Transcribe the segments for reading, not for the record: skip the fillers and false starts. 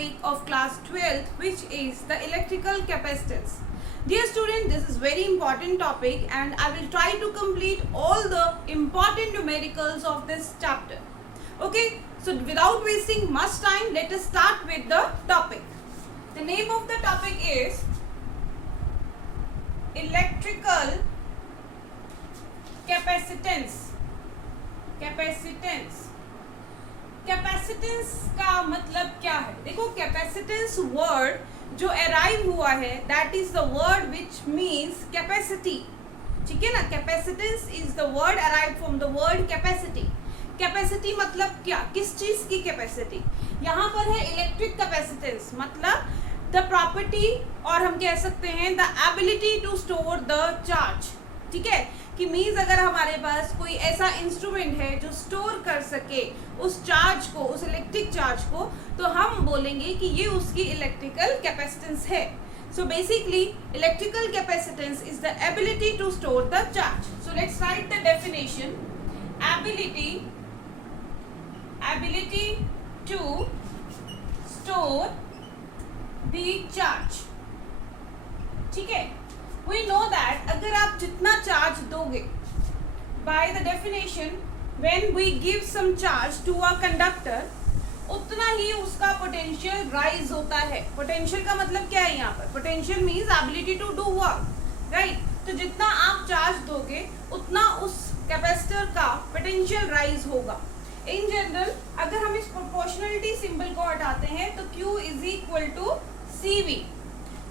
topic of class 12th, which is the electrical capacitance. Dear student, this is very important topic and I will try to complete all the important numericals of this chapter. Okay, so without wasting much time, let us start with the topic. The name of the topic is electrical capacitance. Capacitance का मतलब क्या है? देखो, capacitance word जो arrive हुआ है, that is the word which means capacity. ठीक है ना? Capacitance is the word arrive from the word capacity. Capacity मतलब क्या? किस चीज की कैपेसिटी? यहाँ पर है इलेक्ट्रिक कैपेसिटेंस, मतलब द प्रॉपर्टी, और हम कह सकते हैं the ability to store the charge. ठीक है, कि मीन्स अगर हमारे पास कोई ऐसा इंस्ट्रूमेंट है जो स्टोर कर सके उस चार्ज को, उस इलेक्ट्रिक चार्ज को, तो हम बोलेंगे कि ये उसकी इलेक्ट्रिकल कैपेसिटेंस है. So basically electrical capacitance is the ability to store the charge. So let's write the definition. Ability to store the charge. ठीक है, we know that अगर आप जितना चार्ज दोगे, by the definition when we give some charge to a conductor, उतना ही उसका potential rise होता है. पोटेंशियल का मतलब क्या है यहाँ पर? Potential means ability to do work, right? तो जितना आप चार्ज दोगे उतना उस कैपेसिटर का पोटेंशियल राइज होगा. इन जनरल अगर हम इस प्रोपोर्शनलिटी सिंबल को हटाते हैं तो Q is equal to CV,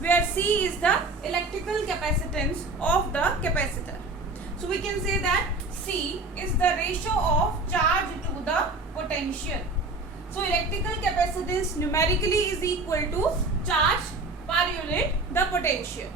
where C is the electrical capacitance of the capacitor. So we can say that C is the ratio of charge to the potential. So electrical capacitance numerically is equal to charge per unit the potential.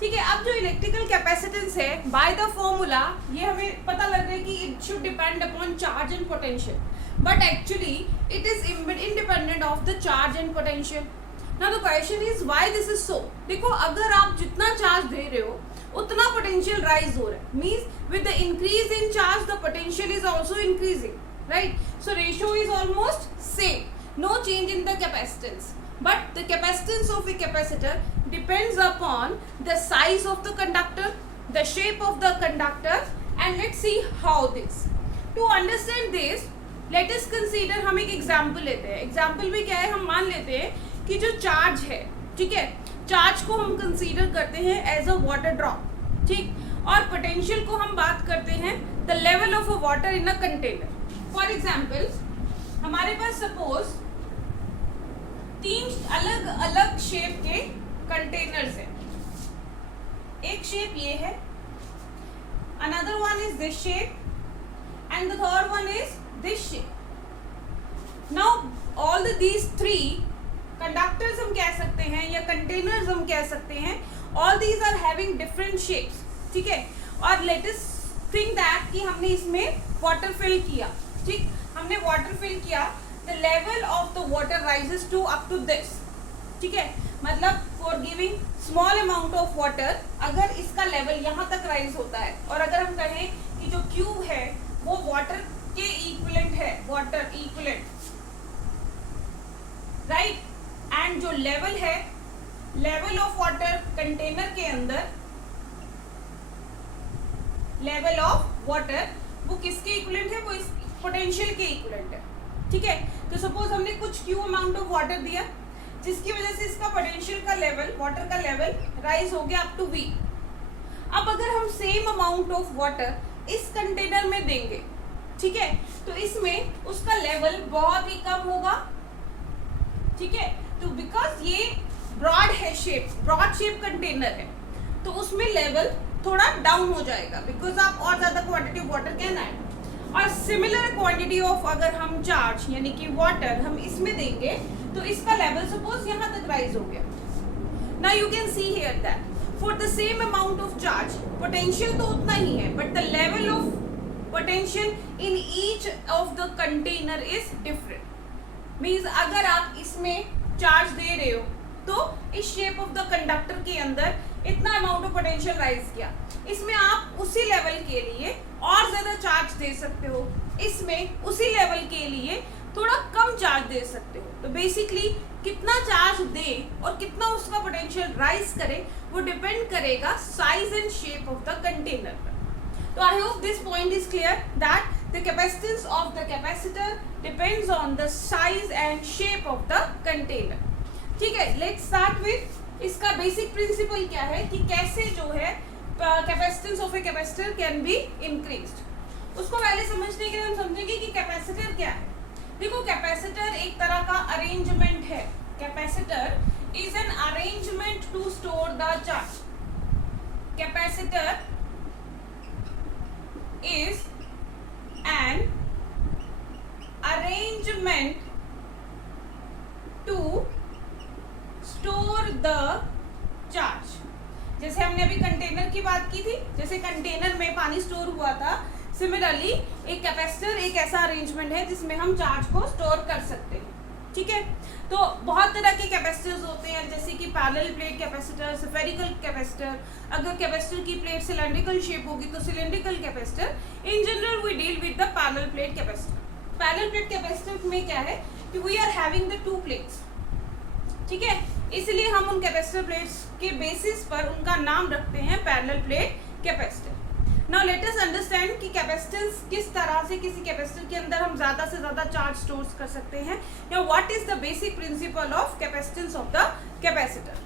ठीक है, अब जो electrical capacitance है, bye the formula ये हमें पता लग रहा है कि it should depend upon charge and potential, but actually it is independent of the charge and potential. Now the question is why this is so. देखो, अगर आप जितना चार्ज दे रहे हो उतना पोटेंशियल राइज हो रहा है, means with the increase in charge the potential is also increasing, right? So ratio is almost same, no change in the capacitance, but the capacitance of a capacitor depends upon the size of the conductor, the shape of the conductor, and let's see how this. To understand this, let us consider, हम एक example लेते हैं. Example भी क्या है? हम मान लेते हैं कि जो चार्ज है, ठीक है, चार्ज को हम कंसीडर करते हैं एज अ वाटर ड्रॉप, ठीक, और पोटेंशियल को हम बात करते हैं the level of a water in a container. For example, हमारे पास सपोज 3 अलग अलग शेप के कंटेनर्स हैं. एक शेप ये है, another one is this shape, and the third one is this shape. Now all these 3 conductors हम कह सकते हैं या कंटेनर्स हम कह सकते हैं, all these are having different shapes. ठीक है, और लेट अस थिंक दैट कि हमने इसमें वाटर फिल किया. ठीक, हमने वाटर फिल किया, the level of the water rises to up to this. ठीक है, मतलब for giving small amount of water, अगर इसका लेवल यहाँ तक राइज होता है, और अगर हम कहें कि जो क्यू है वो वाटर के इक्विवेलेंट है, वाटर इक्विवेलेंट, राइट, एंड जो लेवल है, लेवल ऑफ वाटर कंटेनर के अंदर, लेवल ऑफ वाटर वो किसके इक्विवेलेंट है? वो इस पोटेंशियल के इक्विवेलेंट है. ठीक है, तो सपोज हमने कुछ क्यू अमाउंट ऑफ वाटर दिया, जिसकी वजह से इसका पोटेंशियल का लेवल, वाटर का लेवल राइज हो गया अप टू V. अब अगर हम सेम अमाउंट ऑफ वाटर इस कंटेनर में देंगे, ठीक है, तो इसमें उसका लेवल बहुत ही कम होगा. ठीक है, तो बिकॉज ये ब्रॉड है शेप, ब्रॉड शेप कंटेनर है, तो उसमें लेवल थोड़ा डाउन हो जाएगा, बिकॉज आप और ज्यादा quantity of water can add. और सिमिलर क्वांटिटी ऑफ अगर हम चार्ज यानी कि वाटर हम इसमें देंगे तो इसका लेवल सपोज यहाँ तक राइज हो गया. Now you can see here that for the same amount of charge potential तो उतना ही है, but the level of potential in each of the container is different. Means अगर आप इसमें चार्ज दे रहे हो तो इस शेप ऑफ द कंडक्टर के अंदर इतना अमाउंट ऑफ पोटेंशियल राइज किया, इसमें आप उसी लेवल के लिए और ज्यादा चार्ज दे सकते हो, इसमें उसी लेवल के लिए थोड़ा कम चार्ज दे सकते हो। तो बेसिकली कितना चार्ज दे और कितना उसका पोटेंशियल राइज करे वो डिपेंड करेगा size and shape of the container पर। तो I hope this point is clear that the capacitance of the capacitor depends on the size and shape of the container. ठीक है, लेट्स स्टार्ट विथ इसका basic principle क्या है कि कैसे जो है capacitance of a capacitor can be increased. उसको पहले समझने के लिए हम समझेंगे कि कैपेसिटर क्या है। देखो, कैपेसिटर एक तरह का अरेंजमेंट है। Capacitor is an arrangement to store the charge. Capacitor is an arrangement to store the charge। जैसे हमने अभी कंटेनर की बात की थी, जैसे कंटेनर में पानी स्टोर हुआ था, सिमिलरली एक कैपेसिटर एक ऐसा अरेंजमेंट है जिसमें हम चार्ज को स्टोर कर सकते हैं। ठीक है, तो बहुत तरह के कैपेसिटर्स होते हैं, जैसे कि parallel plate capacitor, spherical capacitor. अगर कैपेसिटर की प्लेट सिलेंड्रिकल शेप होगी तो cylindrical capacitor. In general we deal with the parallel plate capacitor. Parallel plate capacitor में क्या है कि we are having the two plates. ठीक है, इसलिए हम उन कैपेसिटर प्लेट्स के बेसिस पर उनका नाम रखते हैं parallel plate capacitor. Now let us understand कि कैपेसिटेंस किस तरह से किसी कैपेसिटर के अंदर हम ज्यादा से ज्यादा चार्ज स्टोर कर सकते हैं, या what is the basic principle of capacitance of the capacitor.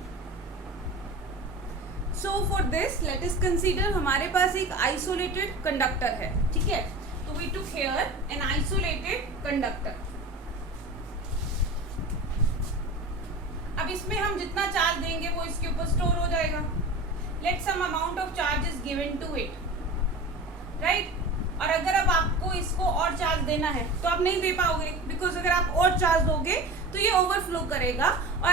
So for this let us consider हमारे पास एक आइसोलेटेड कंडक्टर है। ठीक है, तो we took here an isolated conductor. अब इसमें हम जितना चार्ज देंगे वो इसके ऊपर स्टोर हो जाएगा। Let some amount of charge is given to it, right. और अगर अब आपको इसको और चार्ज देना है तो आप नहीं दे पाओगे, बिकॉज अगर आप और चार्ज दोगे तो ये ओवरफ्लो करेगा और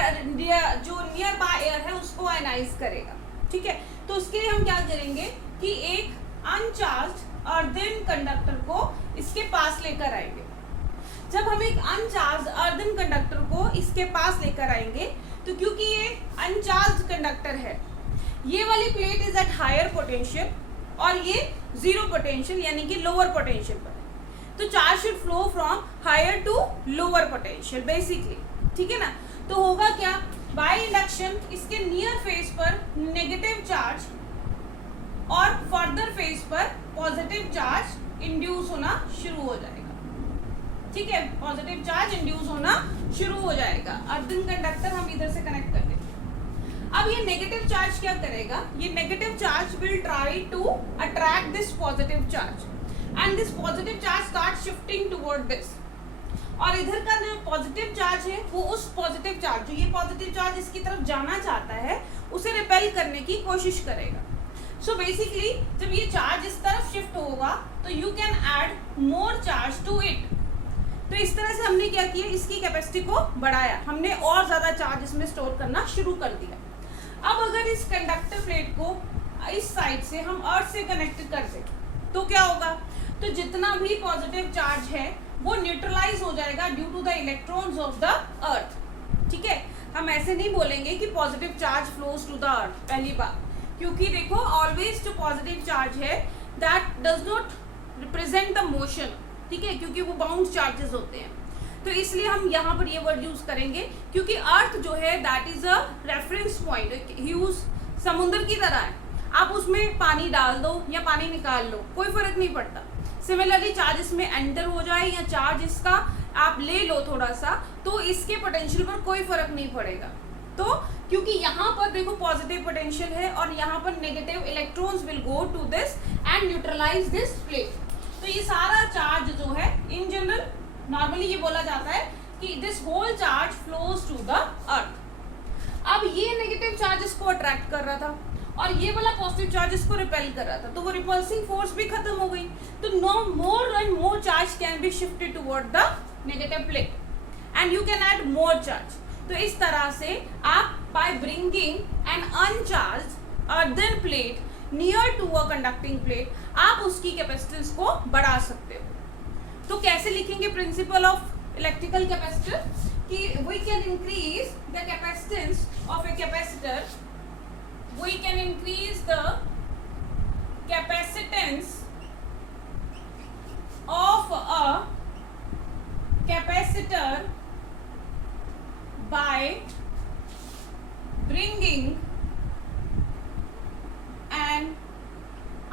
जो नियर बाय एयर है उसको आयनाइज करेगा। ठीक है, तो उसके लिए हम क्या करेंगे कि एक अनचार्ज अर्दन कंडक्टर को इसके पास लेकर आएंगे। जब हम एक अनचार्ज अर्दन कंडक्टर को इसके पास लेकर आएंगे तो क्योंकि ये अनचार्ज कंडक्टर है, ये वाली plate is at higher potential और ये जीरो पोटेंशियल यानी कि लोअर पोटेंशियल पर है, तो charge should flow from higher to lower potential basically. ठीक है ना, तो होगा क्या, बाय इंडक्शन इसके नियर फेस पर नेगेटिव चार्ज और फर्दर फेस पर पॉजिटिव चार्ज इंड्यूस होना शुरू हो जाएगा। ठीक है, पॉजिटिव चार्ज इंड्यूस होना शुरू हो जाएगा। अर्दन कंडक्टर हम इधर से कनेक्ट कर देते हैं। अब ये नेगेटिव चार्ज क्या करेगा, ये negative charge will try to attract this positive charge and this positive charge start shifting toward this. और इधर का जो पॉजिटिव चार्ज है वो उस पॉजिटिव चार्ज, जो ये पॉजिटिव चार्ज इसकी तरफ जाना चाहता है, उसे रिपेल करने की कोशिश करेगा। सो बेसिकली जब ये चार्ज इस तरफ शिफ्ट होगा तो you can add more charge to it. तो इस तरह से हमने क्या किया, इसकी कैपेसिटी को बढ़ाया, हमने और ज्यादा चार्ज इसमें स्टोर करना शुरू कर दिया। अब अगर इस कंडक्टर प्लेट को इस साइड से हम अर्थ से कनेक्ट कर दें तो क्या होगा, तो जितना भी पॉजिटिव चार्ज है वो न्यूट्रलाइज हो जाएगा due to the electrons of the earth. ठीक है, हम ऐसे नहीं बोलेंगे कि positive charge flows to the earth पहली बार, क्योंकि देखो ऑलवेज जो पॉजिटिव चार्ज है that does not represent the motion. ठीक है, क्योंकि वो बाउंड चार्जेस होते हैं, तो इसलिए हम यहाँ पर ये वर्ड यूज करेंगे, क्योंकि अर्थ जो है that is a reference point, huge समुद्र की तरह है। आप उसमें पानी डाल दो या पानी निकाल लो, कोई फर्क नहीं पड़ता। सिमिलरली चार्ज इसमें एंटर हो जाए या चार्ज इसका आप ले लो थोड़ा सा, तो इसके पोटेंशियल पर कोई फर्क नहीं पड़ेगा। तो क्योंकि यहाँ पर देखो पॉजिटिव पोटेंशियल है और यहाँ पर negative electrons will go to this and neutralise this plate. तो ये सारा चार्ज जो है इन जनरल नॉर्मली ये बोला जाता है कि this whole charge flows to the earth. अब ये नेगेटिव चार्ज इसको अट्रैक्ट कर रहा था और ये वाला पॉजिटिव चार्ज इसको रिपेल कर रहा था, तो वो रिपल्सिंग फोर्स भी खत्म हो गई। तो no more and more charge can be shifted toward the negative plate and you can add more charge. तो इस तरह से आप by bringing an uncharged earthen plate near to a conducting plate आप उसकी कैपेसिटेंस को बढ़ा सकते हो। तो कैसे लिखेंगे प्रिंसिपल ऑफ इलेक्ट्रिकल कैपेसिटर कि we can increase the capacitance of a capacitor, we can increase the capacitance of a capacitor by bringing an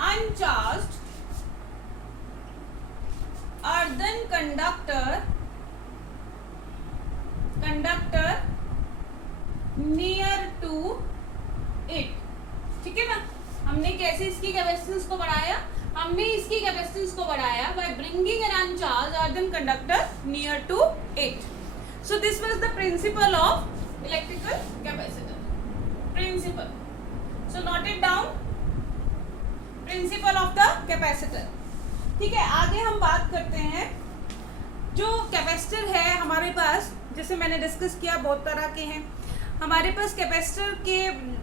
uncharged earthen conductor near to it. ठीक है ना, हमने कैसे इसकी कैपेसिटेंस को बढ़ाया, हमने इसकी कैपेसिटेंस को बढ़ाया by bringing an uncharged earthen conductor near to it. So this was the principle of electrical capacitor. Principle. So note it down. Principle of the capacitor. ठीक है, आगे हम बात करते हैं जो कैपेसिटर है हमारे पास, जैसे मैंने डिस्कस किया बहुत तरह के हैं हमारे पास। कैपेसिटर के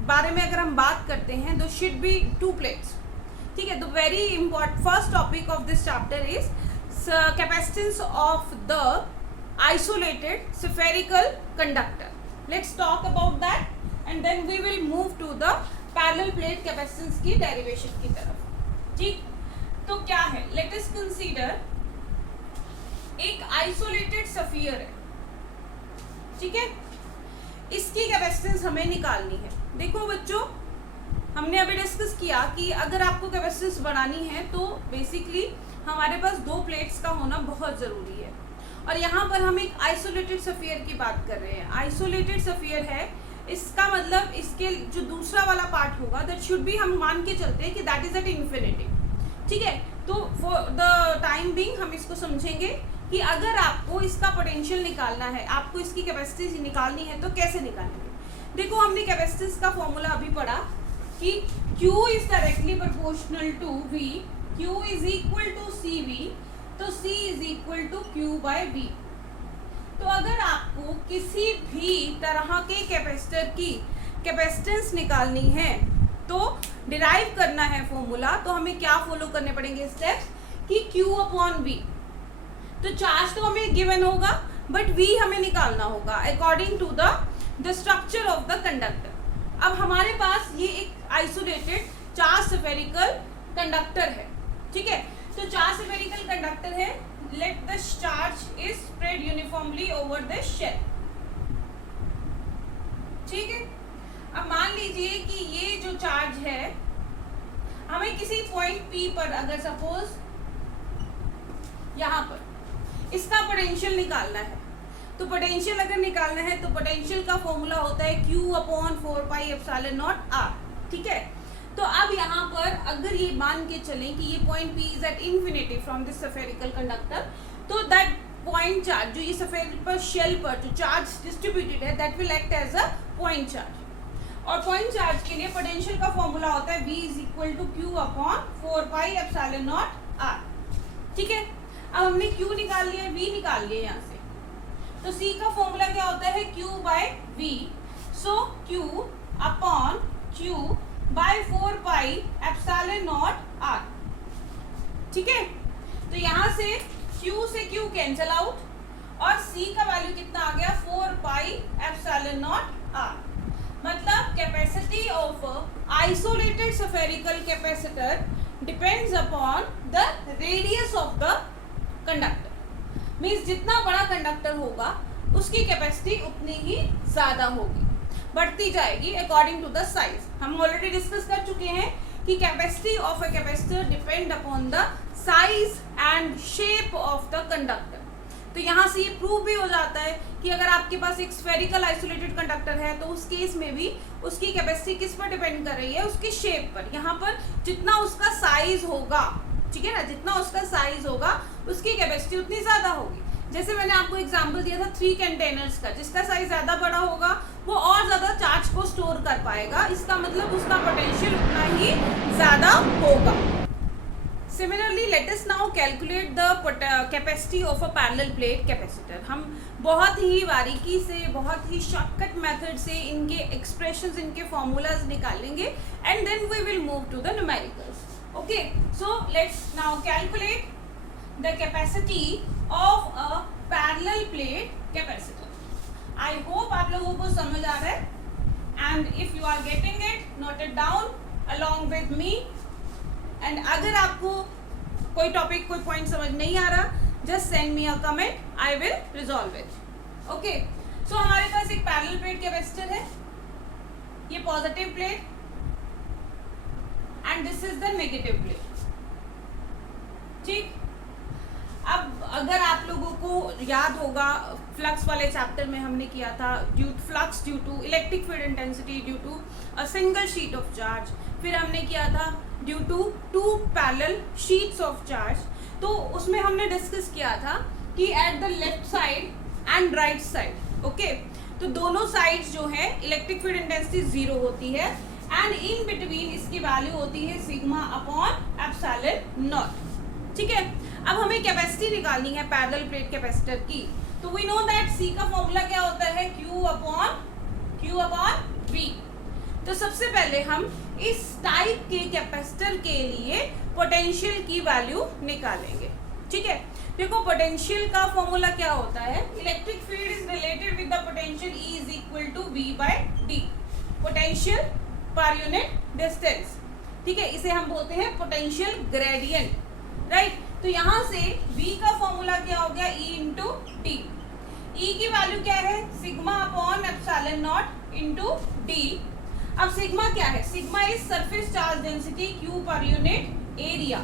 बारे में अगर हम बात करते हैं तो शुड बी 2 प्लेट्स। ठीक है, the very important first topic of this chapter is capacitance of the isolated spherical conductor. Let's talk about that and then we will move to the parallel plate capacitance की derivation की तरफ. ठीक, तो क्या है, let us consider एक isolated sphere है. ठीक है, इसकी कैपेसिटेंस हमें निकालनी है. देखो बच्चों, हमने अभी डिस्कस किया कि अगर आपको कैपेसिटेंस बढ़ानी है तो बेसिकली हमारे पास 2 प्लेट्स का होना बहुत ज़रूरी है. और यहाँ पर हम एक आइसोलेटेड स्फीयर की बात कर रहे हैं. आइसोलेटेड स्फीयर है, इसका मतलब इसके जो दूसरा वाला पार्ट होगा दैट शुड बी, हम मान के चलते हैं कि दैट इज एट इन्फिनिटी. ठीक है, तो फॉर द टाइम बीइंग हम इसको समझेंगे कि अगर आपको इसका पोटेंशियल निकालना है, आपको इसकी कैपेसिटी निकालनी है तो कैसे निकालेंगे. देखो, हमने कैपेसिटेंस का फॉर्मूला अभी पढ़ा कि Q is directly proportional to V, Q is equal to CV, तो C is equal to Q by V. तो अगर आपको किसी भी तरह के कैपेसिटर की कैपेसिटेंस निकालनी है तो डिराइव करना है फॉर्मूला, तो हमें क्या फॉलो करने पड़ेंगे स्टेप्स कि Q अपॉन V. तो चार्ज तो हमें गिवन होगा बट V हमें निकालना होगा according to the structure of the conductor. अब हमारे पास ये एक आइसोलेटेड चार्ज स्फेरिकल कंडक्टर है. ठीक है, तो चार्ज स्फेरिकल कंडक्टर है. Let the charge is spread uniformly over the shell. ठीक है, अब मान लीजिए कि ये जो चार्ज है हमें किसी पॉइंट P पर, अगर सपोज यहाँ पर इसका पोटेंशियल निकालना है, तो पोटेंशियल अगर निकालना है तो पोटेंशियल का फॉर्मूला होता है Q upon 4 pi epsilon naught R. ठीक है, तो अब यहाँ पर अगर ये मान के चलें कि ये point P is at infinity from this spherical conductor, तो दैट पॉइंट चार्ज जो ये स्फेरिकल पर शेल पर जो चार्ज डिस्ट्रीब्यूटेड है that will act as a point charge. और पॉइंट चार्ज के लिए पोटेंशियल का फॉर्मूला होता है V is equal to Q upon 4 pi epsilon naught R. ठीक है, अब हमने Q निकाल लिया, V निकाल लिया यहाँ से, तो C का फॉर्मूला क्या होता है Q by V. So Q upon Q by 4 pi epsilon naught R. ठीक है, तो यहाँ से Q से Q कैंसिल आउट और C का वैल्यू कितना आ गया 4 पाई एप्सिलॉन नॉट R. मतलब capacity of isolated spherical capacitor depends upon the radius of the conductor. Means जितना बड़ा कंडक्टर होगा उसकी कैपेसिटी उतनी ही ज्यादा होगी, बढ़ती जाएगी अकॉर्डिंग टू द साइज. हम ऑलरेडी डिस्कस कर चुके हैं कि capacity of a capacitor depend upon the size and shape of the conductor. तो यहाँ से ये प्रूव भी हो जाता है कि अगर आपके पास एक स्फेरिकल आइसोलेटेड कंडक्टर है तो उस केस में भी उसकी कैपेसिटी किस पर डिपेंड कर रही है, उसके शेप पर. यहाँ पर जितना उसका साइज होगा, ठीक है ना, जितना उसका साइज होगा उसकी कैपेसिटी उतनी ज़्यादा होगी. जैसे मैंने आपको एग्जांपल दिया था 3 कंटेनर्स का, जिसका साइज ज़्यादा बड़ा होगा वो और ज़्यादा चार्ज को स्टोर कर पाएगा, इसका मतलब उसका पोटेंशियल उतना ही ज़्यादा होगा. Similarly, let us now calculate the capacity of a parallel plate capacitor. हम बहुत ही बारीकी से, बहुत ही शॉर्टकट मेथड से इनके एक्सप्रेशंस, इनके फॉर्मूलाज निकालेंगे and then we will move to the numericals. Okay, so let's now calculate the capacity of a parallel plate capacitor. I hope आप लोगों को समझ आ रहा है and if you are getting it, note it down along with me. And अगर आपको कोई topic, कोई पॉइंट समझ नहीं आ रहा, just send me a comment, I will resolve it. Okay, so हमारे पास एक पैरेलल प्लेट कैपेसिटर है, ये positive plate and this is the negative plate. ठीक, अब अगर आप लोगों को याद होगा फ्लक्स वाले चैप्टर में हमने किया था flux due to electric field intensity due to a single sheet of charge, फिर हमने किया था due to two parallel sheets of charge. तो उसमें हमने डिस्कस किया था कि at the left side and right side, okay, तो दोनों साइड्स जो है इलेक्ट्रिक फील्ड इंटेंसिटी 0 होती है एंड इन बिटवीन इसकी वैल्यू होती है सिग्मा अपॉन एप्सिलॉन नॉट। ठीक है, अब हमें कैपेसिटी निकालनी है पैरेलल प्लेट कैपेसिटर की। तो वी नो दैट सी का फॉर्मूला क्या होता है, Q अपॉन V। तो सबसे पहले हम इस टाइप के कैपेसिटर के लिए पोटेंशियल की वैल्यू निकालेंगे। ठीक है, देखो पोटेंशियल का फॉर्मूला क्या होता है, electric field is related with the potential E is equal to V/D, potential per unit distance. ठीक है, इसे हम बोलते हैं पोटेंशियल ग्रेडियंट, राइट। तो यहाँ से V का फॉर्मूला क्या हो गया, E इंटू टी। E की वैल्यू क्या है, sigma upon epsilon naught into D. अब सिग्मा क्या है, sigma is surface charge density Q पर यूनिट एरिया।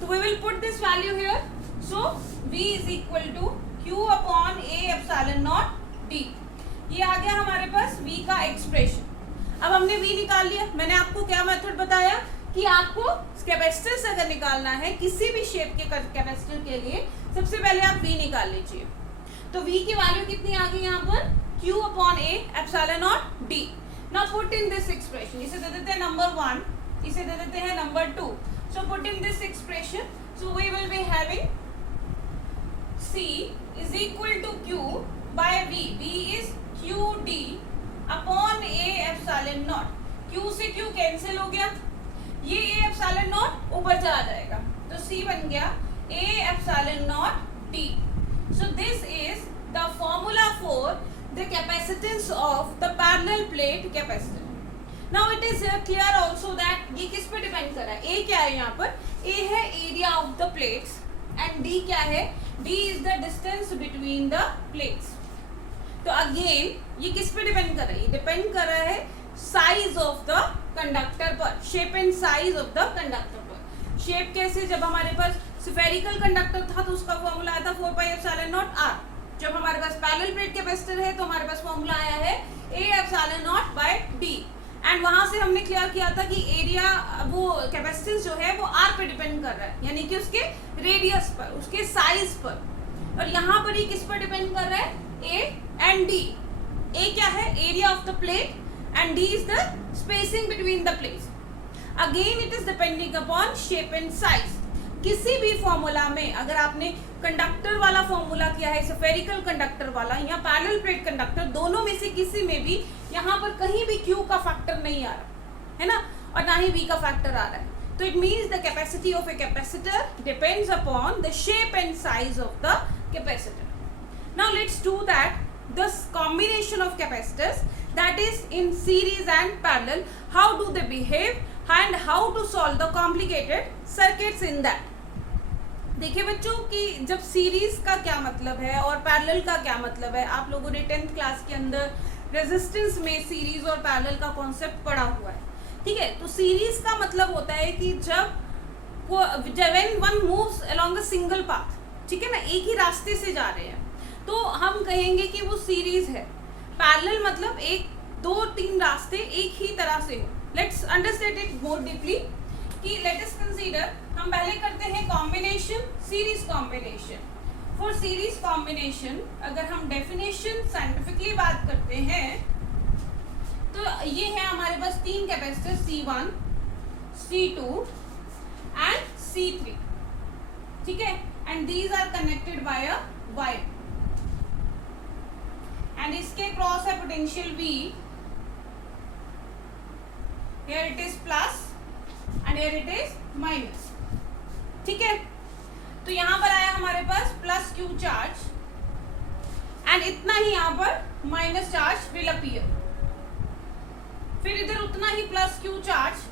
तो we will put this value here, so V is equal to Q upon A epsilon naught D. ये आ गया हमारे पास V का एक्सप्रेशन। अब हमने V निकाल लिया। मैंने आपको क्या मेथड बताया कि आपको कैपेसिटर से अगर निकालना है किसी भी शेप के कैपेसिटर के लिए, सबसे पहले आप V निकाल लीजिए। तो V की वैल्यू कितनी आ गई यहाँ पर, Q upon A epsilon not D। Now put in this expression, इसे दे देते हैं नंबर 1, इसे दे देते हैं number 2। So put in this expression, so we will be having C is equal to Q by V। V is QD upon A epsilon naught. Q से Q cancel हो गया, ये A एप्सिलॉन नॉट ऊपर चला जाएगा, तो C बन गया A epsilon not D। So this is the formula for the capacitance of the parallel plate capacitor. Now it is clear also that ये किस पे डिपेंड कर रहा है, A क्या है यहाँ पर, A है area of the plates and D क्या है, D is the distance between the plates. तो अगेन ये किस पे डिपेंड कर रहा है, ये डिपेंड कर रहा है साइज ऑफ द कंडक्टर पर, shape and size of the conductor पर। शेप कैसे, जब हमारे पास स्फेरिकल कंडक्टर था तो उसका फॉर्मूला आया था 4 पाई एप्सिलॉन नॉट R। जब हमारे पास पैरेलल प्लेट कैपेसिटर है तो हमारे पास फॉर्मूला आया है A epsilon naught by D। And वहां से हमने क्लियर किया था कि एरिया, वो कैपेसिटेंस जो है वो R पे डिपेंड कर रहा है, यानी कि उसके रेडियस पर, उसके साइज पर। और यहाँ पर ये किस पर डिपेंड कर रहा है, A एंड D। A क्या है, area of the plate, and D is the spacing between the plates. Again it is depending upon shape and size. किसी भी फॉर्मूला में अगर आपने कंडक्टर वाला फॉर्मूला किया है, स्फेरिकल कंडक्टर वाला या पैरेलल प्लेट कंडक्टर, दोनों में से किसी में भी यहाँ पर कहीं भी Q का फैक्टर नहीं आ रहा है ना, और ना ही V का फैक्टर आ रहा है। तो it means the capacity of a capacitor depends upon the shape and size of the capacitor. Now let's do that this combination of capacitors, that is in series and parallel, how do they behave and how to solve the complicated circuits in that. देखिए बच्चों कि जब series का क्या मतलब है और parallel का क्या मतलब है, आप लोगों ने 10th क्लास के अंदर रेजिस्टेंस में सीरीज और पैरेलल का कॉन्सेप्ट पढ़ा हुआ है। ठीक है, तो सीरीज का मतलब होता है कि जब when one moves along a single path, ठीक है ना, एक ही रास्ते से जा रहे हैं तो हम कहेंगे कि वो सीरीज है। पैरेलल मतलब एक, दो, तीन रास्ते एक ही तरह से हो। Let's understand it more deeply कि लेट अस कंसीडर, हम पहले करते हैं combination, series combination. For series combination अगर हम डेफिनेशन साइंटिफिकली बात करते हैं तो ये है हमारे पास तीन capacitor C1, C2 and C3। ठीक है, and these are connected by a wire and इसके क्रॉस है potential V, here it is plus and here it is minus। ठीक है, तो यहाँ पर आया हमारे पास प्लस Q चार्ज एंड इतना ही यहाँ पर माइनस चार्ज विल अपीयर, फिर इधर उतना ही प्लस Q चार्ज।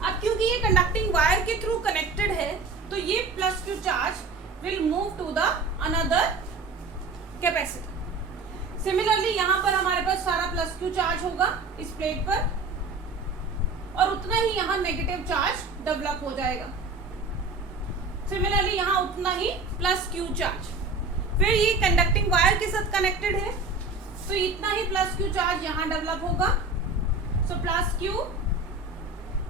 अब क्योंकि ये कंडक्टिंग वायर के थ्रू कनेक्टेड है तो ये plus Q charge will move to the another capacitor. Similarly यहाँ पर हमारे पास सारा प्लस क्यू चार्ज होगा इस प्लेट पर, और उतना ही यहाँ नेगेटिव चार्ज डेवलप हो जाएगा। सिमिलरली यहाँ उतना ही प्लस क्यू चार्ज। फिर ये कंडक्टिंग वायर के साथ कनेक्टेड है, तो इतना ही प्लस क्यू चार्ज यहाँ डेवलप होगा। So plus Q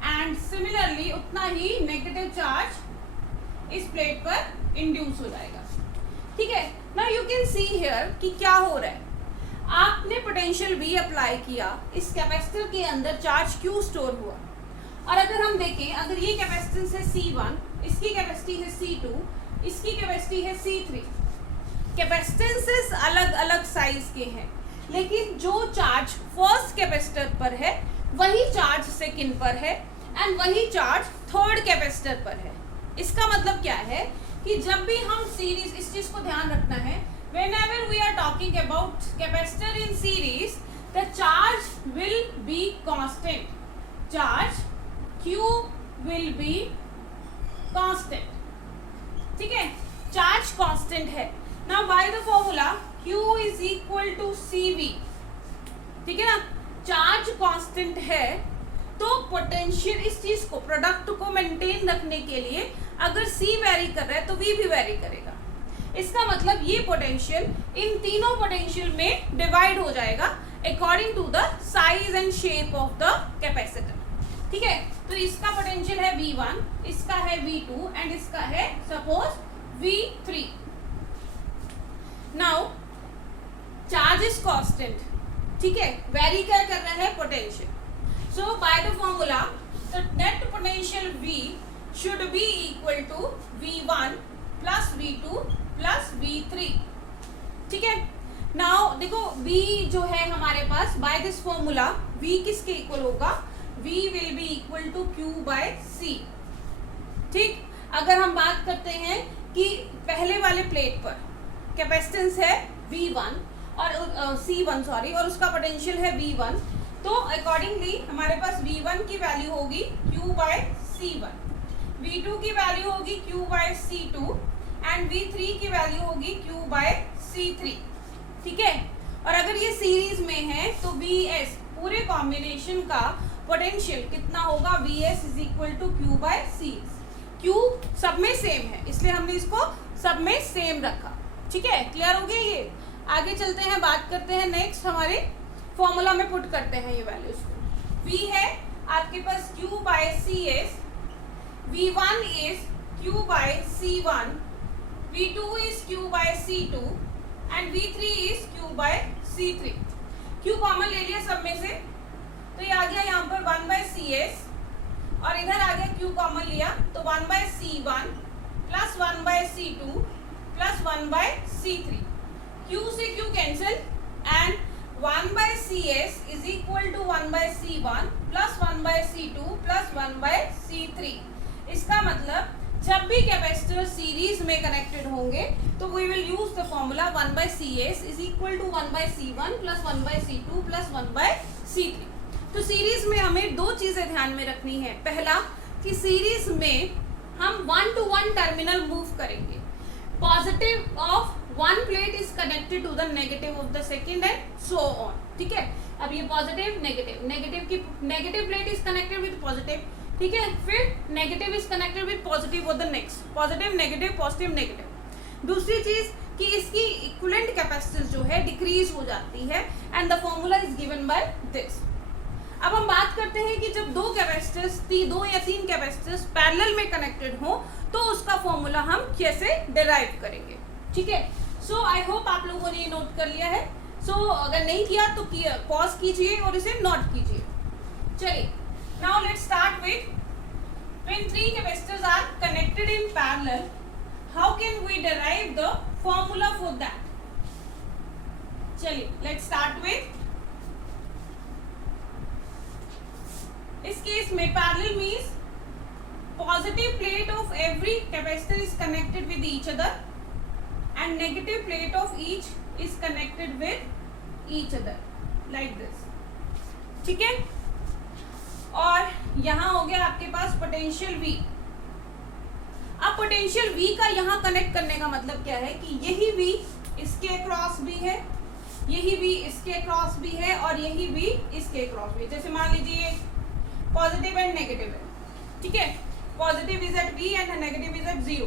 and similarly उतना ही नेगेटिव चार्ज इस प्लेट पर इंड्यूस हो जाएगा। ठीक है, now you can see here कि क्या हो रहा है। आपने पोटेंशियल V अप्लाई किया, इस कैपेसिटर के अंदर चार्ज Q स्टोर हुआ, और अगर हम देखें, अगर ये कैपेसिटेंस है C1, इसकी कैपेसिटी है C2, इसकी कैपेसिटी है C3। कैपेसिटेंसेस अलग अलग साइज के हैं, लेकिन जो चार्ज फर्स्ट कैपेसिटर पर है वही चार्ज सेकंड पर है, एंड वही चार्ज थर्ड कैपेसिटर पर है। इसका मतलब क्या है कि जब भी हम सीरीज, इस चीज को ध्यान रखना है, whenever we are talking about capacitor in series, the charge will be constant. Charge Q will be constant. ठीक है, चार्ज कांस्टेंट है। Now by the formula Q is equal to CV. ठीक है ना, चार्ज कांस्टेंट है तो potential, इस चीज को, प्रोडक्ट को मेंटेन रखने के लिए अगर C वेरी कर रहा है तो V भी वेरी करेगा। इसका मतलब ये पोटेंशियल इन तीनों पोटेंशियल में डिवाइड हो जाएगा according to the size and shape of the capacitor. ठीक है, तो इसका पोटेंशियल है V1, इसका है V2 एंड इसका है suppose V3। Now charge is constant, ठीक है, वेरी क्या कर रहा है, potential. So bye the formula the net potential V should be equal to V1 plus V2 plus V3। ठीक है, नाउ देखो V जो है हमारे पास, बाय दिस फॉर्मूला V किसके इक्वल होगा, V will be equal to Q by C। ठीक, अगर हम बात करते हैं कि पहले वाले प्लेट पर कैपेसिटेंस है V1 और C1 सॉरी, और उसका पोटेंशियल है V1, तो अकॉर्डिंगली हमारे पास V1 की वैल्यू होगी Q by C1, V2 की वैल्यू होगी Q by C2 and V3 की वैल्यू होगी Q by C3। ठीक है, और अगर ये सीरीज में है तो Vs पूरे कॉम्बिनेशन का पोटेंशियल कितना होगा, Vs is equal to Q by Cs। Q सब में सेम है, इसलिए हमने इसको सब में सेम रखा। ठीक है, क्लियर हो गया ये। आगे चलते हैं, बात करते हैं नेक्स्ट, हमारे फॉर्मूला में पुट करते हैं ये वैल्यूज को। V है आपके पास Q by Cs, V1 is Q by C1, V2 is Q by C2 and V3 is Q by C3। Q common ले लिया सब में से, तो ये आ गया यहाँ पर 1 by Cs, और इधर आ गया Q कॉमन लिया तो 1 by C1 plus 1 by C2 plus 1 by C3। Q से Q cancel and 1 by Cs is equal to 1 by C1 plus 1 by C2 plus 1 by C3। इसका मतलब जब भी कैपेसिटर सीरीज में कनेक्टेड होंगे तो we will use the formula 1 by Cs is equal to 1 by C1 plus 1 by C2 plus 1 by C3। तो series में हमें दो चीजें ध्यान में रखनी है। पहला कि सीरीज में हम 1 to 1 टर्मिनल मूव करेंगे, positive of one plate is connected to the negative of the second and so on. ठीक है, अब ये positive negative, negative plate is connected with positive, ठीक है, फिर negative is connected with positive और the next, positive negative positive negative. दूसरी चीज कि इसकी इक्विवेलेंट कैपेसिटेंस जो है डिक्रीज हो जाती है and the formula is given by this. अब हम बात करते हैं कि जब दो कैपेसिटर्स, दो या तीन कैपेसिटर्स पैरेलल में कनेक्टेड हो तो उसका फॉर्मूला हम कैसे डिराइव करेंगे। ठीक है, सो आई होप आप लोगों ने नोट कर लिया है। सो अगर नहीं किया तो पॉज कीजिए और इसे नोट कीजिए। चलिए, now let's start with when three capacitors are connected in parallel, how can we derive the formula for that? चलिए, let's start with, इस केस में parallel means positive plate of every capacitor is connected with each other and negative plate of each is connected with each other like this। ठीक है, और यहाँ हो गया आपके पास पोटेंशियल V। अब पोटेंशियल V का यहाँ कनेक्ट करने का मतलब क्या है कि यही V इसके अक्रॉस भी है, यही भी इसके क्रॉस भी है और यही भी इसके क्रॉस भी है। जैसे मान लीजिए पॉजिटिव एंड नेगेटिव है, ठीक है, positive is at V and negative is at 0,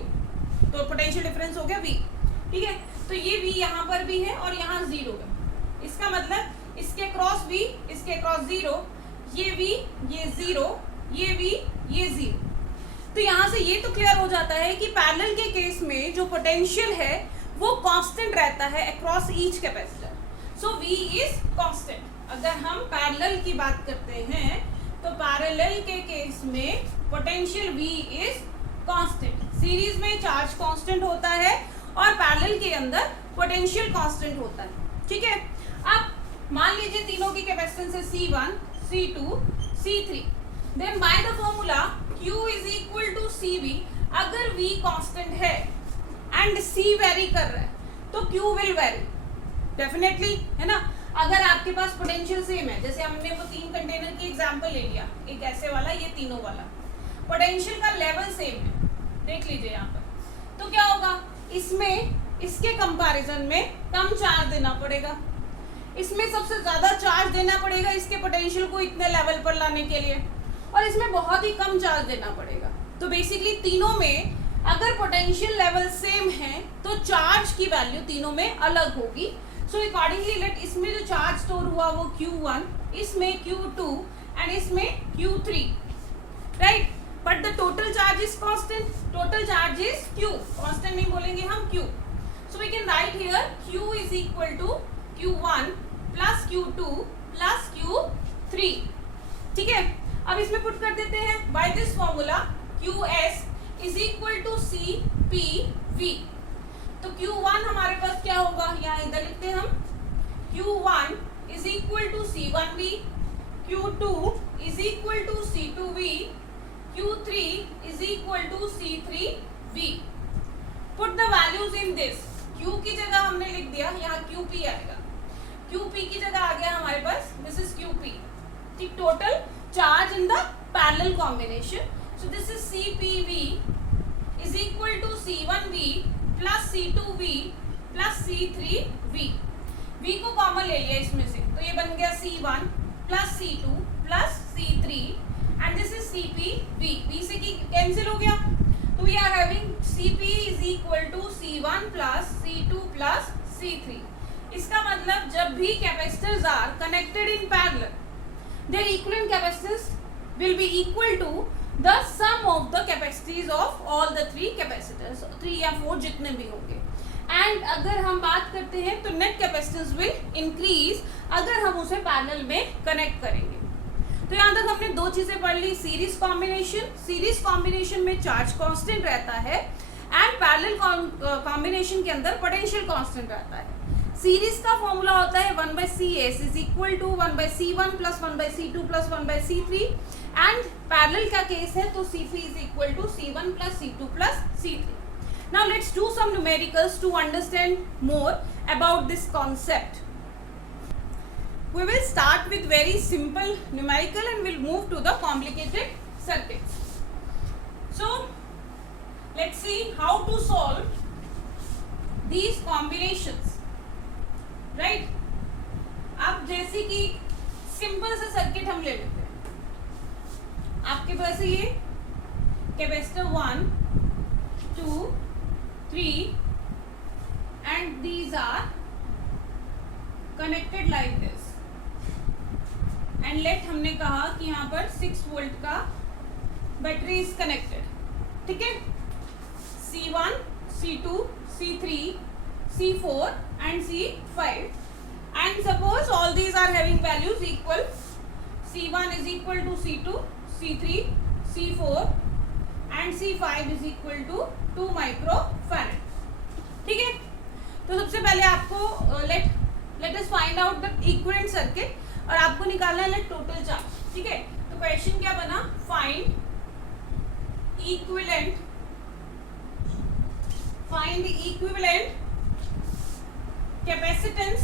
तो पोटेंशियल डिफरेंस हो गया V, ठीक है। तो ये V यहाँ पर भी है और यहाँ 0 है, इसका मतलब इसके क्रॉस V, इसके क्रॉस 0, ये V, ये 0, ये V, ये 0। तो यहाँ से ये तो क्लियर हो जाता है कि पैरेलल के केस में जो पोटेंशियल है वो कांस्टेंट रहता है across each capacitor, so V is constant. अगर हम पैरेलल की बात करते हैं तो पैरेलल के केस में potential V is constant. Series में चार्ज कांस्टेंट होता है और पैरेलल के अंदर पोटेंशियल कांस्टेंट होता है, ठीक है। अब मान लीजिए तीनों की कैपेसिटेंस है C1, C2, C3, then by the formula Q is equal to CV। अगर V कांस्टेंट है एंड C वेरी कर रहा है तो Q विल वेरी डेफिनेटली, है ना। अगर आपके पास पोटेंशियल सेम है, जैसे हमने वो 3 कंटेनर की एग्जांपल ले लिया, एक ऐसे वाला, ये तीनों वाला, पोटेंशियल का लेवल सेम है, देख लीजिए यहाँ पर, तो क्या होगा, इसमें इसके कंपैरिजन में कम चार्ज देना पड़ेगा, इसमें सबसे ज्यादा चार्ज देना पड़ेगा इसके पोटेंशियल को इतने लेवल पर लाने के लिए, और इसमें बहुत ही कम चार्ज देना पड़ेगा। तो बेसिकली तीनों में अगर पोटेंशियल लेवल सेम है तो चार्ज की वैल्यू तीनों में अलग होगी। सो अकॉर्डिंगली लेट इसमें जो चार्ज स्टोर हुआ वो Q1, इसमें Q2 एंड इसमें Q3, right, but the total charge is constant, total charge is Q, constant नहीं बोलेंगे हम Q। So we can write here Q is equal to Q1 plus Q2 plus Q3, ठीक है। अब इसमें put कर देते हैं by this formula QS is equal to CPV। तो Q1 हमारे पास क्या होगा, यहाँ इधर लिखते हैं हम, Q1 is equal to C1V, Q2 is equal to C2V, Q3 is equal to C3V। Put the values in this, Q की जगह हमने लिख दिया, यहाँ QP आएगा, QP की जगह आ गया हमारे पास, दिस इज QP, ठीक, total charge in the parallel combination. So this is CPV is equal to C1V plus C2V plus C3V. V को कॉमन ले लिया इसमें से, तो ये बन गया C1 plus C2 plus C3 and this is CPV. V से की कैंसिल हो गया, तो we are having CP is equal to C1 plus C2 plus C3. इसका मतलब जब भी capacitors are connected in parallel, their equivalent capacitance will be equal to the sum of the capacities of all the 3 capacitors, 3 या 4 जितने भी होंगे। And अगर हम बात करते हैं तो नेट कैपेसिटेंस विल इंक्रीज अगर हम उसे पैरेलल में कनेक्ट करेंगे। तो यहाँ तक हमने 2 चीजें पढ़ ली, सीरीज कॉम्बिनेशन, सीरीज कॉम्बिनेशन में चार्ज कांस्टेंट रहता है एंड पैरेलल कॉम्बिनेशन के अंदर पोटेंशियल कांस्टेंट रहता है। सीरीज का फॉर्मूला होता है 1/CS is equal to 1/C1 plus 1/C2 plus 1/C3 and parallel का केस है तो CP is equal to C1 plus C2 plus C3। Now let's do some numericals to understand more about this concept. We will start with very simple numerical and we'll move to the complicated circuits. So let's see how to solve these combinations. Right, अब जैसे कि simple सा circuit हम ले लेते हैं, आपके पास ये capacitor 1, 2, 3 and these are connected like this and let हमने कहा कि यहाँ पर 6 वोल्ट का बैटरी इज कनेक्टेड, ठीक है, C1, C2, C3, C4 and C5 and suppose all these are having values equal, C1 is equal to C2, C3, C4 and C5 is equal to 2 microfarad, ठीक है। तो सबसे पहले आपको let us find out the equivalent circuit और आपको निकालना है टोटल चार्ज, ठीक है। तो क्वेश्चन क्या बना, find equivalent capacitance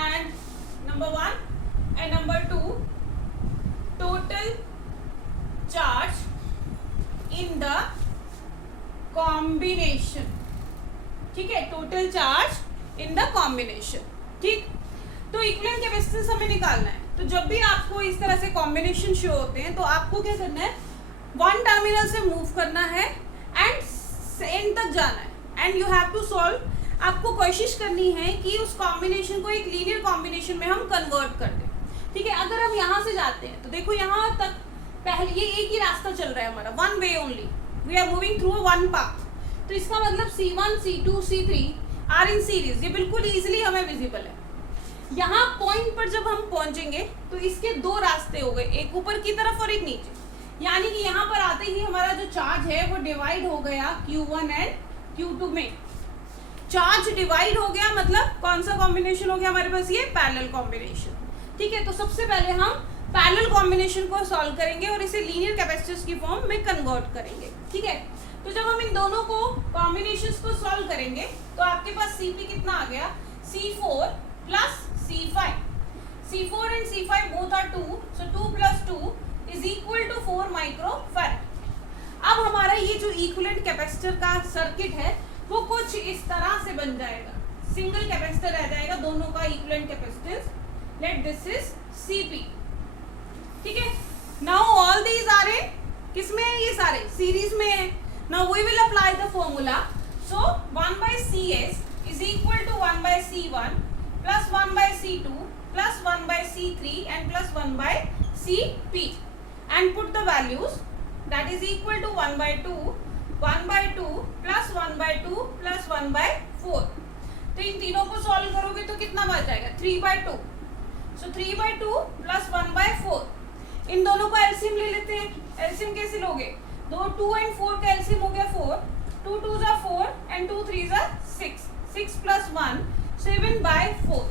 and number 1 and number 2 total charge in the combination, ठीक है, total charge in the combination, ठीक। तो इक्विवेलेंट कैपेसिटेंस हमें निकालना है, तो जब भी आपको इस तरह से कॉम्बिनेशन शो होते हैं तो आपको क्या करना है, वन टर्मिनल से मूव करना है एंड एंड तक जाना है and you have to solve. आपको कोशिश करनी है कि उस कॉम्बिनेशन को एक लीनियर कॉम्बिनेशन में हम कन्वर्ट कर दें, ठीक है। अगर हम यहाँ से जाते हैं तो देखो यहाँ तक पहले ये एक ही रास्ता चल रहा है हमारा, one way only, we are moving through one path. तो इसका मतलब C1, C2, C3 are in series, ये बिल्कुल इजीली हमें विजिबल है। यहाँ पॉइंट पर जब हम पहुंचेंगे तो इसके दो रास्ते हो गए, एक ऊपर की तरफ और एक नीचे, यानी कि यहाँ पर आते ही हमारा जो चार्ज है वो डिवाइड हो गया Q1 एंड Q2 में। चार्ज डिवाइड हो गया मतलब कौन सा कॉम्बिनेशन हो गया हमारे पास, ये पैरेलल कॉम्बिनेशन, ठीक है। तो सबसे पहले हम पैरेलल कॉम्बिनेशन को सॉल्व करेंगे और इसे लीनियर कैपेसिटर्स की फॉर्म में कन्वर्ट करेंगे, ठीक है। तो जब हम इन दोनों को कॉम्बिनेशंस को सॉल्व करेंगे तो आपके पास Cp कितना आ गया, C4 plus C5, C4 and C5 both are 2, so 2 + 2 is equal to 4 microfarad. अब हमारा ये जो इक्विवेलेंट कैपेसिटर का सर्किट है वो कुछ इस तरह से बन जाएगा, सिंगल कैपेसिटर रह जाएगा, दोनों का equivalent capacitance, let this is Cp, ठीक है। Now all these are in किसमें है, ये सारे सीरीज में है। Now we will apply the formula, so 1/Cs is equal to 1/C1 plus 1/C2 plus 1/C3 and plus 1/Cp and put the values, that is equal to 1/2 plus 1/2 plus 1/4। तो इन तीनों को solve करोगे तो कितना बच जाएगा, 3/2, सो 3/2 plus 1/4। इन दोनों का एलसीएम ले लेते हैं, एलसीएम कैसे लोगे, 2 and 4 का एलसीएम हो गया 4, 2 2s are 4 and 2 3s are 6, 6 plus 1 7/4।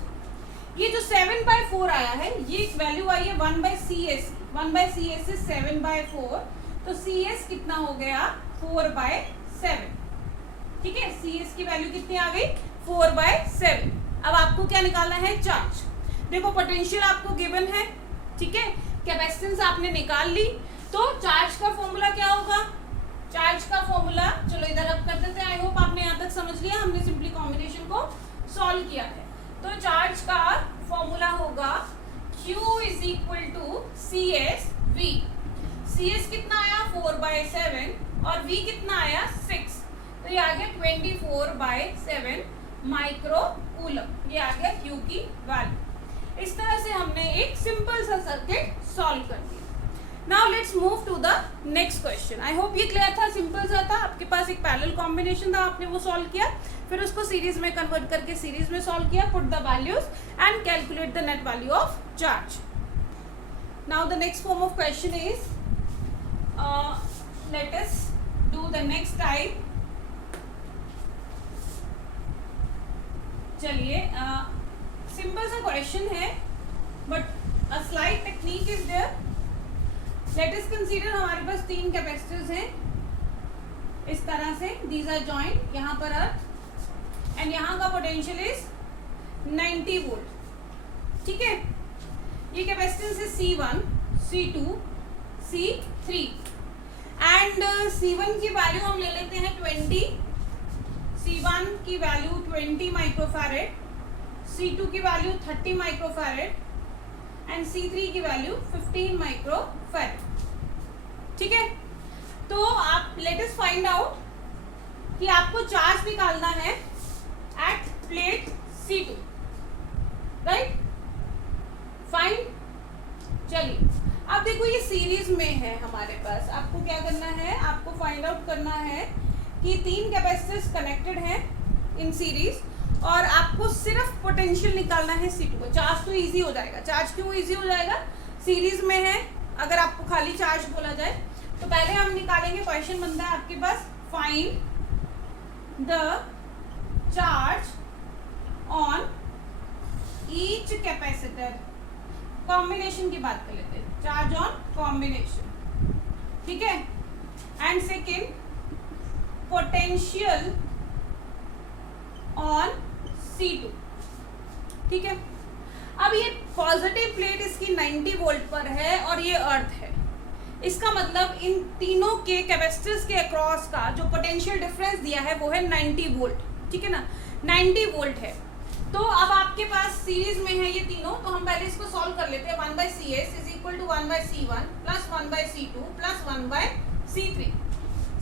ये जो 7/4 आया है ये वैल्यू आई है 1/CS, 1/CS is 7/4, तो CS कितना हो गया 4/7, ठीक है। CS की वैल्यू कितनी आ गई 4/7। अब आपको क्या निकालना है, चार्ज। देखो पोटेंशियल आपको गिवन है, ठीक है, कैपेसिटेंस आपने निकाल ली, तो चार्ज का फॉर्मूला क्या होगा, चार्ज का फॉर्मूला चलो इधर अब कर देते हैं। आई होप आपने यहाँ तक समझ लिया, हमने सिंपली कॉम्बिनेशन को सॉल्व किया है। तो चार्ज का फॉर्मूला होगा Q is equal to CSV। CS कितना आया 4/7 और V कितना आया 6, तो ये आ गया 24/7 माइक्रो कूलम, ये आ गया Q की वैल्यू। इस तरह से हमने एक सिंपल सा सर्किट सॉल्व कर दिया। Now let's move to the next question. I hope ये क्लियर था, सिंपल सा था। आपके पास एक पैरेलल कॉम्बिनेशन था, आपने वो सॉल्व किया, फिर उसको सीरीज में कन्वर्ट करके सीरीज में सॉल्व किया, put the values and calculate the net value of charge. Now the next form of question is, let us do the next type. चलिए सिंपल सा क्वेश्चन है but a slight technique is there. Let us consider हमारे पास 3 capacitors हैं इस तरह से, these are joined, यहाँ पर अर्थ एंड यहाँ का पोटेंशियल इज 90 वोल्ट, ठीक है। ये कैपेसिटेंस है C1, C2, C3 and C1 की वैल्यू हम ले लेते हैं 20, C1 की वैल्यू 20 माइक्रोफैरेड, C2 की वैल्यू 30 माइक्रोफैरेड एंड C3 की वैल्यू 15 माइक्रोफैरेड, ठीक है। तो आप लेट अस फाइंड आउट कि आपको चार्ज निकालना है eight plate C2, right, fine. चलिए अब देखो ये सीरीज में है हमारे पास, आपको क्या करना है, आपको फाइंड आउट करना है कि 3 कैपेसिटर्स कनेक्टेड हैं इन सीरीज और आपको सिर्फ पोटेंशियल निकालना है C2 का। चार्ज तो इजी हो जाएगा। चार्ज क्यों इजी हो जाएगा, सीरीज में है। अगर आपको खाली चार्ज बोला जाए तो पहले हम निकालेंगे, क्वेश्चन बनता है आपके पास, find the charge on each capacitor. Combination की बात कर लेते हैं, चार्ज ऑन कॉम्बिनेशन, ठीक है। And second potential on C2, ठीक है। अब ये पॉजिटिव प्लेट इसकी 90 वोल्ट पर है और ये अर्थ है, इसका मतलब इन तीनों के कैपेसिटर्स के अक्रॉस का जो पोटेंशियल डिफरेंस दिया है वो है 90 वोल्ट, ठीक है ना, 90 वोल्ट है। तो अब आपके पास सीरीज में है ये तीनों, तो हम पहले इसको सॉल्व कर लेते हैं। 1/CS is equal to 1/C1 plus 1/C2 plus 1/C3।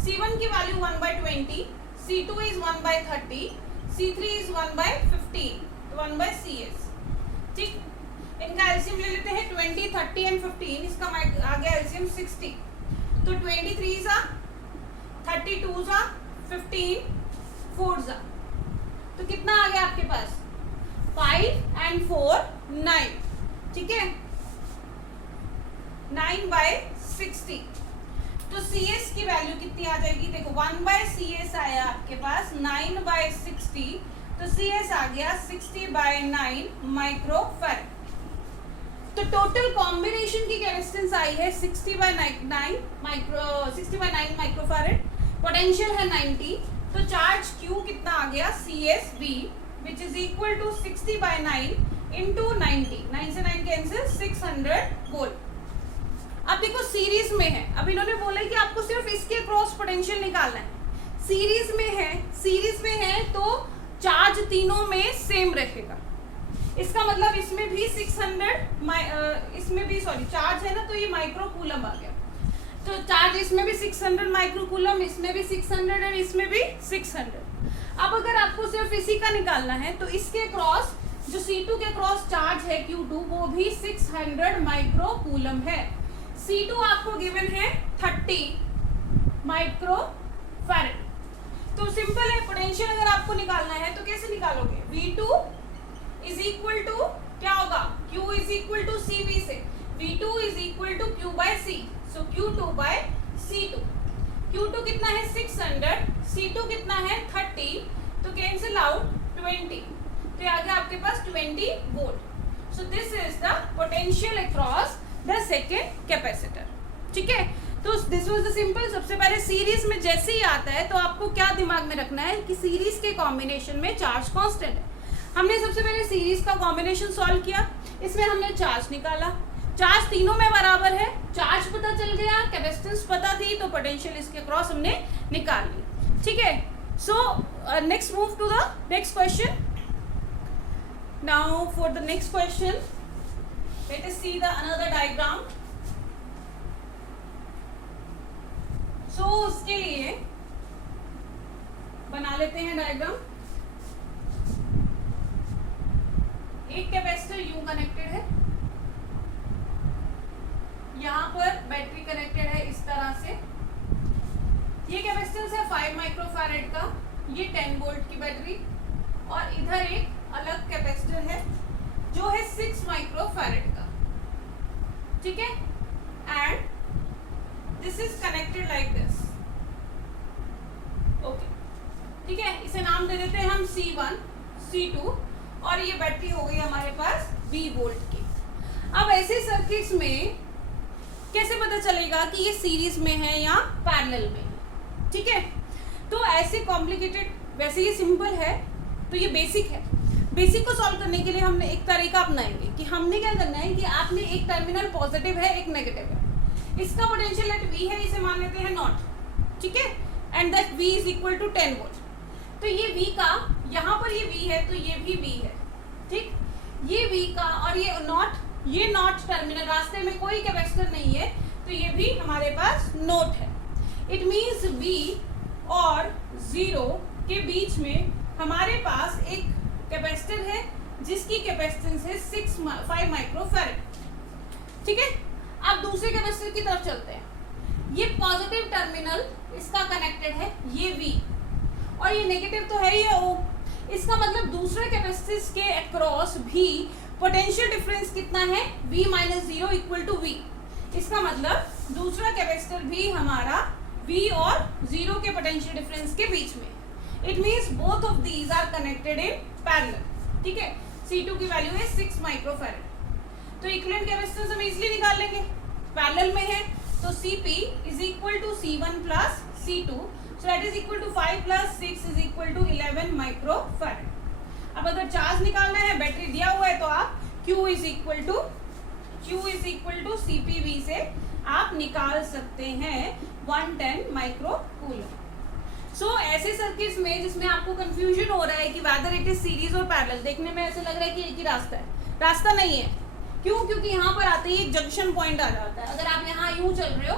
C1 की value 1/20, C2 is 1/30, C3 is 1/15, तो 1/CS। ठीक, इनका एलसीएम ले लेते हैं 20, 30 एंड 15। इसका आ गया एलसीएम 60। तो 23 जा 32 जा 15 4 जा, तो कितना आ गया आपके पास 5 and 4 9, ठीक है, 9/60। तो CS की वैल्यू कितनी आ जाएगी, देखो 1/CS आया आपके पास 9/60, तो CS आ गया 60/9 माइक्रोफैराड। तो टोटल कॉम्बिनेशन की कैपेसिटेंस आई है 60/9 माइक्रोफैराड, पोटेंशियल है 90, तो चार्ज Q कितना आ गया CSV which is equal to 60/9 into 90, 9 से 9 कैंसिल, 600 वोल्ट। अब देखो सीरीज में है, अब इन्होंने बोला है कि आपको सिर्फ इसके क्रॉस पोटेंशियल निकालना है। सीरीज में है तो चार्ज तीनों में सेम रहेगा। इसका मतलब इसमें भी 600 इसमें भी चार्ज है ना, तो ये माइक्रो कूलम आ गया। तो चार्ज इसमें भी 600 माइक्रो कूलम, इसमें भी 600 और इसमें भी 600। अब अगर आपको सिर्फ इसी का निकालना है तो इसके क्रॉस जो C2 के क्रॉस चार्ज है Q2 वो भी 600 माइक्रो कूलम है। C2 आपको गिवन है 30 माइक्रो फैराड। तो सिंपल है, पोटेंशियल अगर आपको निकालना है तो कैसे निकालोगे, V2 इज इक्वल टू क्या होगा, Q is equal to CV से, V2 is equal to Q/C, so Q2/C2। Q2 कितना है 600, C2 कितना है 30, तो कैंसिल आउट 20, तो ये आ गया आपके पास 20 volt. So this is the potential across the second capacitor, ठीक है। तो दिस वाज द सिंपल। सबसे पहले सीरीज में जैसे ही आता है तो आपको क्या दिमाग में रखना है कि सीरीज के कॉम्बिनेशन में चार्ज कांस्टेंट है। हमने सबसे पहले सीरीज का कॉम्बिनेशन सॉल्व किया, इसमें हमने चार्ज निकाला, चार्ज तीनों में बराबर है, चार्ज पता चल गया, कैपेसिटेंस पता थी, तो पोटेंशियल इसके क्रॉस हमने निकाल ली, ठीक है। So next move to the next question. Now for the next question let us see the another diagram. सो उसके लिए बना लेते हैं डायग्राम। एक कैपेसिटर यूं कनेक्टेड है, यहाँ पर बैटरी कनेक्टेड है इस तरह से। ये कैपेसिटेंस है 5 माइक्रोफैराड का, ये 10 वोल्ट की बैटरी, और इधर एक अलग कैपेसिटर है जो है 6 माइक्रोफैराड का, ठीक है। And this is connected like this, okay, ठीक है। इसे नाम दे देते हैं हम C1, C2, और ये बैटरी हो गई हमारे पास 20 वोल्ट की। अब ऐसे सर्किट्स में कैसे पता चलेगा कि ये सीरीज में है या पैरेलल में है, ठीक है। तो ऐसे कॉम्प्लिकेटेड, वैसे ये सिंपल है तो ये बेसिक है। बेसिक को सॉल्व करने के लिए हमने एक तरीका अपनाएंगे कि हमने क्या करना है कि आपने एक टर्मिनल पॉजिटिव है, एक नेगेटिव है, इसका पोटेंशियल एट V है, इसे मान लेते हैं नॉट, ठीक है, and that V is equal to 10 volt. तो ये V का, यहाँ पर ये V है तो ये भी V है, ठीक, ये V का, और ये नॉट टर्मिनल, रास्ते में कोई कैपेसिटर नहीं है तो ये भी हमारे पास नोट है। इट मीन्स V और 0 के बीच में हमारे पास एक कैपेसिटर है जिसकी कैपेसिटेंस है 5 माइक्रोफैराड, ठीक है। अब दूसरे कैपेसिटर की तरफ चलते हैं। ये पॉजिटिव टर्मिनल इसका कनेक्टेड है, ये V, और ये नेगेटिव तो है ही है O। इसका मतलब दूसरे कैपेसिटर के अक्रॉस भी पोटेंशियल डिफरेंस कितना है, V-0 इक्वल टू V। इसका मतलब दूसरा कैपेसिटर भी हमारा V और 0 के पोटेंशियल डिफरेंस के बीच में। It means both of these are connected in parallel, ठीक है। C2 की वैल्यू है 6 माइक्रोफैराड, तो इक्विवेलेंट कैपेसिटेंस हम इजीली निकाल लेंगे, पैरेलल में है तो Cp is equal to C1 plus C2, so that is equal to 5 plus 6 is equal to 11 microfarad. अब अगर चार्ज निकालना है, बैटरी दिया हुआ है, तो आप Q is equal to CpV से आप निकाल सकते हैं 110 माइक्रो कूलम। सो ऐसे सर्किट्स में जिसमें आपको कंफ्यूजन हो रहा है कि वेदर इट इज सीरीज और पैरेलल, देखने में ऐसे लग रहा है कि एक ही रास्ता है, रास्ता नहीं है। क्यों? क्योंकि यहाँ पर आते ही एक जंक्शन पॉइंट आ जाता है। अगर आप यहाँ यूं चल रहे हो,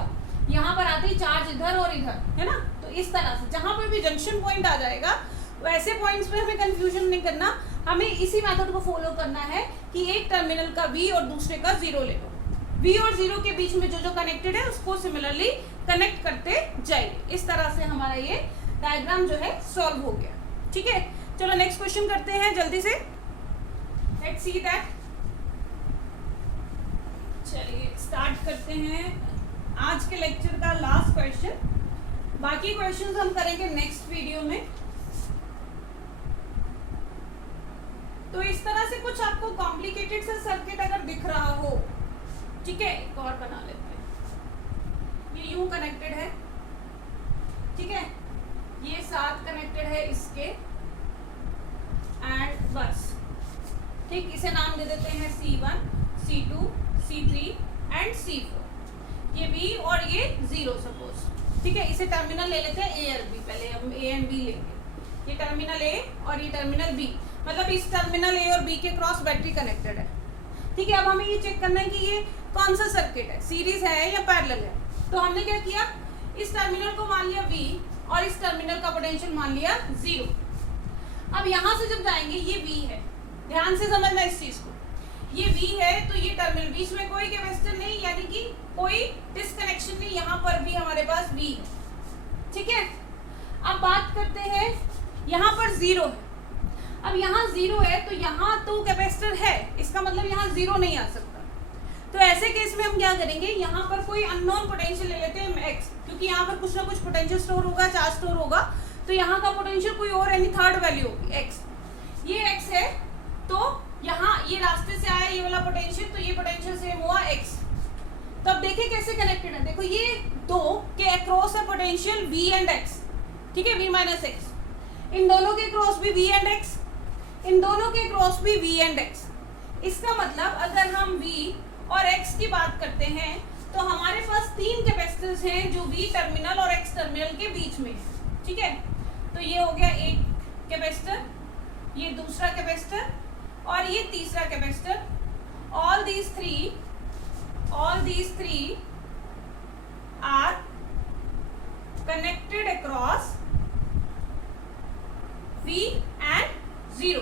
यहाँ पर आते ही चार्ज इधर और इधर है ना, तो इस तरह से जहाँ पर भी जंक्शन पॉइंट आ जाएगा वैसे पॉइंट्स पे हमें कंफ्यूजन नहीं करना, हमें इसी मेथड को फॉलो करना है कि एक टर्मिनल का V और दूसरे का 0 ले लो। V और 0 के बीच में जो जो कनेक्टेड है उसको सिमिलरली कनेक्ट करते जाइए। इस तरह से हमारा ये डायग्राम जो है सॉल्व हो गया। ठीक है, चलो नेक्स्ट क्वेश्चन करते हैं जल्दी से। Let's see that. चलिए स्टार्ट करते हैं आज के लेक्चर का लास्ट क्वेश्चन। बाकी क्वेश्चंस हम करेंगे नेक्स्ट वीडियो में। तो इस तरह से कुछ आपको कॉम्प्लिकेटेड सा सर्किट अगर दिख रहा हो, ठीक है, एक और बना लेते हैं। ये यूं कनेक्टेड है, ठीक है, ये साथ कनेक्टेड है इसके, एंड बस, ठीक, इसे नाम दे देते हैं C1, C2, C3 and C4। ये B और ये 0 सपोज, ठीक है। इसे टर्मिनल ले लेते हैं A और B, पहले हम A एंड B लेंगे। ये टर्मिनल A और ये टर्मिनल B, मतलब इस टर्मिनल A और B के क्रॉस बैटरी कनेक्टेड है, ठीक है। अब हमें ये चेक करना है कि ये कौन सा सर्किट है, सीरीज है या पैरेलल है। तो हमने क्या किया, इस टर्मिनल को मान लिया V और इस टर्मिनल का पोटेंशियल मान लिया 0। अब यहाँ से जब जाएंगे, ये V है, ध्यान से समझना इस चीज को, ये V है तो ये टर्मिनल, बीच में कोई कैपेसिटर नहीं, यानी कि कोई डिस्कनेक्शन नहीं, यहाँ पर भी हमारे पास V है, ठीक है। अब बात करते हैं, यहाँ पर 0 है। अब यहाँ 0 है तो यहाँ तो कैपेसिटर है, इसका मतलब यहाँ 0 नहीं आ सकता। तो ऐसे केस में हम क्या करेंगे, यहाँ पर कोई अननोन पोटेंशियल ले लेते हैं x, क्योंकि यहाँ पर कुछ ना कुछ पोटेंशियल स्टोर होगा, चार्ज स्टोर होगा, तो यहाँ का पोटेंशियल कोई और यानी थर्ड वैल्यू होगी x। ये x है तो यहाँ ये रास्ते से आया ये वाला पोटेंशियल, तो ये पोटेंशियल सेम हुआ x। तो अब देखिए कैसे कनेक्टेड है, देखो ये दो के अक्रॉस है पोटेंशियल v एंड x, ठीक है, v माइनस x। इन दोनों के क्रॉस भी v एंड x, इन दोनों के क्रॉस भी v एंड x। इसका मतलब अगर हम v और x की बात करते हैं तो हमारे पास 3 कैपेसिटर्स हैं जो v टर्मिनल और x टर्मिनल के बीच में है, ठीक है। तो ये हो गया एक कैपेसिटर, ये दूसरा कैपेसिटर और ये तीसरा capacitor. All these three are connected across v and 0,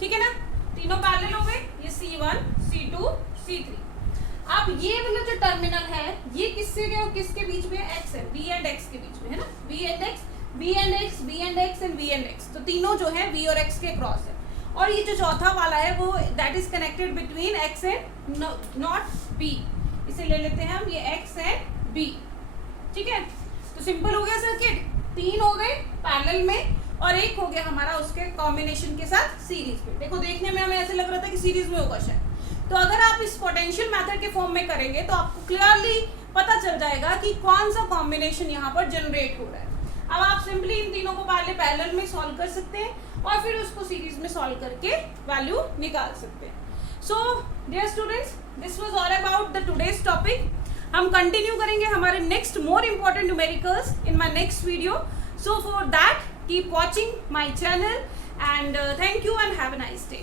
ठीक है ना, तीनों पैरेलल हो गए, ये C1, C2, C3। अब ये वाला जो टर्मिनल है ये किससे गया, किसके बीच में, x है, v एंड x के बीच में है ना, v and x, v and x, v and x and v and x। तो तीनों जो है v और x के क्रॉस है। और ये जो चौथा वाला है वो that is connected between x and not b, इसे ले लेते हैं हम, ये x एंड b, ठीक है। तो सिंपल हो गया सर्किट, 3 हो गए पैरेलल में और एक हो गया हमारा उसके कॉम्बिनेशन के साथ सीरीज में। देखो देखने में हमें ऐसे लग रहा था कि सीरीज में होगा शायद, तो अगर आप इस पोटेंशियल मेथड के फॉर्म में करेंगे तो आपको क्लियरली पता चल जाएगा कि कौन सा कॉम्बिनेशन यहाँ पर जनरेट हो रहा है। अब आप सिंपली इन तीनों को पहले पैरेलल में सॉल्व कर सकते हैं और फिर उसको सीरीज में सॉल्व करके वैल्यू निकाल सकते हैं। So dear students, this was all about the today's topic. हम कंटिन्यू करेंगे हमारे next more important numericals in my next video. So for that keep watching my channel and thank you and have a nice day.